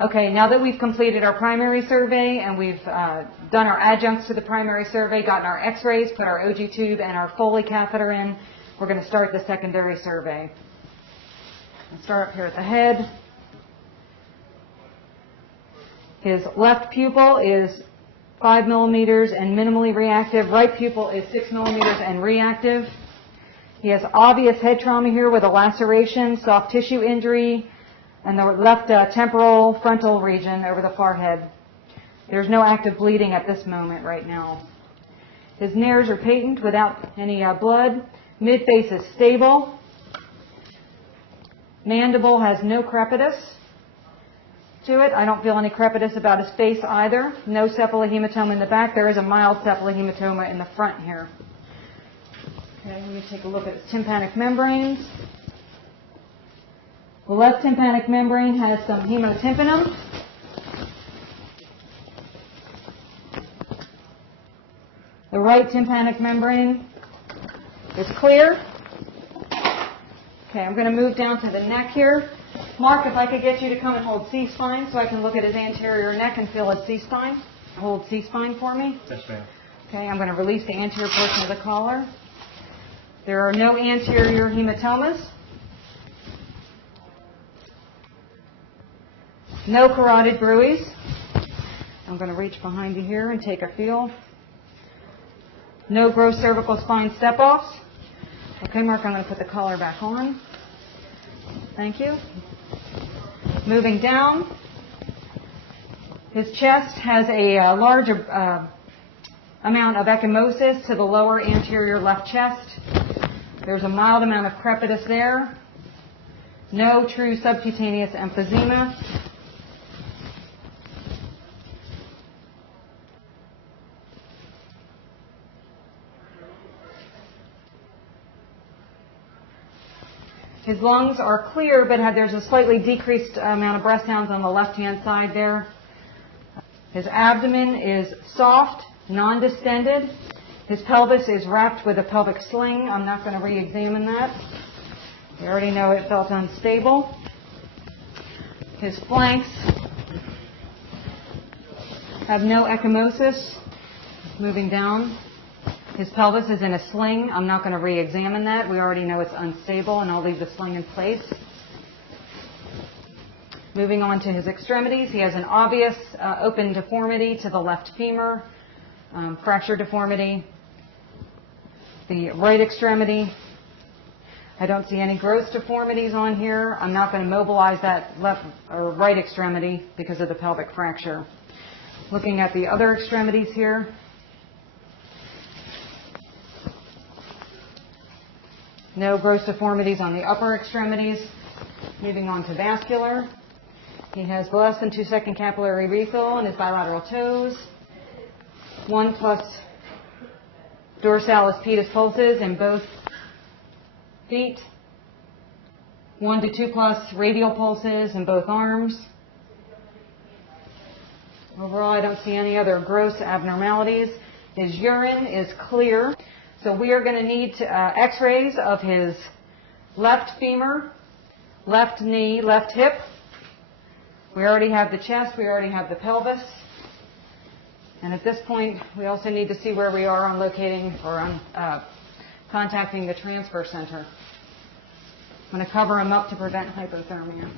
Okay, now that we've completed our primary survey and we've done our adjuncts to the primary survey, gotten our x-rays, put our OG tube and our Foley catheter in, we're going to start the secondary survey. I'll start up here at the head. His left pupil is 5 millimeters and minimally reactive. Right pupil is 6 millimeters and reactive. He has obvious head trauma here with a laceration, soft tissue injury, and the left temporal frontal region over the forehead. There's no active bleeding at this moment right now. His nares are patent without any blood. Midface is stable. Mandible has no crepitus to it. I don't feel any crepitus about his face either. No cephalohematoma in the back. There is a mild cephalohematoma in the front here. Okay, let me take a look at his tympanic membranes. The left tympanic membrane has some hemotympanum. The right tympanic membrane is clear. Okay, I'm going to move down to the neck here. Mark, if I could get you to come and hold C-spine so I can look at his anterior neck and feel his C-spine. Hold C-spine for me. Yes, ma'am. Okay, I'm going to release the anterior portion of the collar. There are no anterior hematomas. No carotid bruits. I'm going to reach behind you here and take a feel. No gross cervical spine step-offs. Okay, Mark, I'm going to put the collar back on. Thank you. Moving down. His chest has a large amount of ecchymosis to the lower anterior left chest. There's a mild amount of crepitus there. No true subcutaneous emphysema. His lungs are clear, but there's a slightly decreased amount of breath sounds on the left-hand side there. His abdomen is soft, non-distended. His pelvis is wrapped with a pelvic sling. I'm not going to re-examine that. You already know it felt unstable. His flanks have no ecchymosis. Moving down. His pelvis is in a sling. I'm not going to re-examine that. We already know it's unstable, and I'll leave the sling in place. Moving on to his extremities, he has an obvious open deformity to the left femur, fracture deformity. The right extremity, I don't see any gross deformities on here. I'm not going to mobilize that left or right extremity because of the pelvic fracture. Looking at the other extremities here, no gross deformities on the upper extremities. Moving on to vascular. He has less than 2-second capillary refill in his bilateral toes. 1+ dorsalis pedis pulses in both feet. 1 to 2+ radial pulses in both arms. Overall, I don't see any other gross abnormalities. His urine is clear. So we are going to need x-rays of his left femur, left knee, left hip. We already have the chest. We already have the pelvis. And at this point, we also need to see where we are on locating or on contacting the transfer center. I'm going to cover him up to prevent hypothermia.